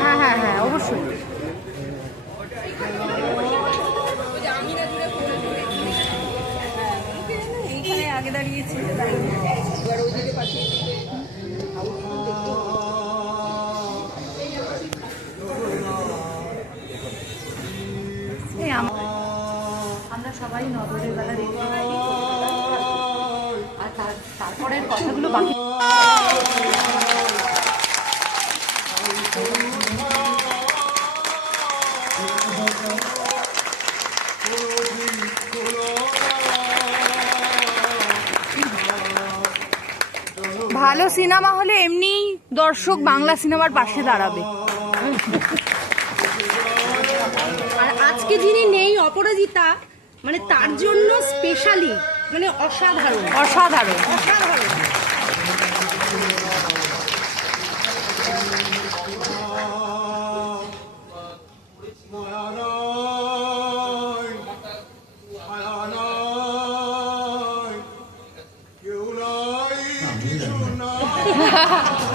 হ্যাঁ হ্যাঁ হ্যাঁ অবশ্যই। এইখানে আগে দাঁড়িয়েছি, আমরা সবাই নজরের বেলা দেখি, আর তারপরের কথাগুলো বাকি। ভালো সিনেমা হলে এমনি দর্শক বাংলা সিনেমার পাশে দাঁড়াবে। আর আজকে যিনি নেই অপরাজিতা, মানে তার জন্য স্পেশালি মানে অসাধারণ অসাধারণ অসাধারণ। Ha ha ha.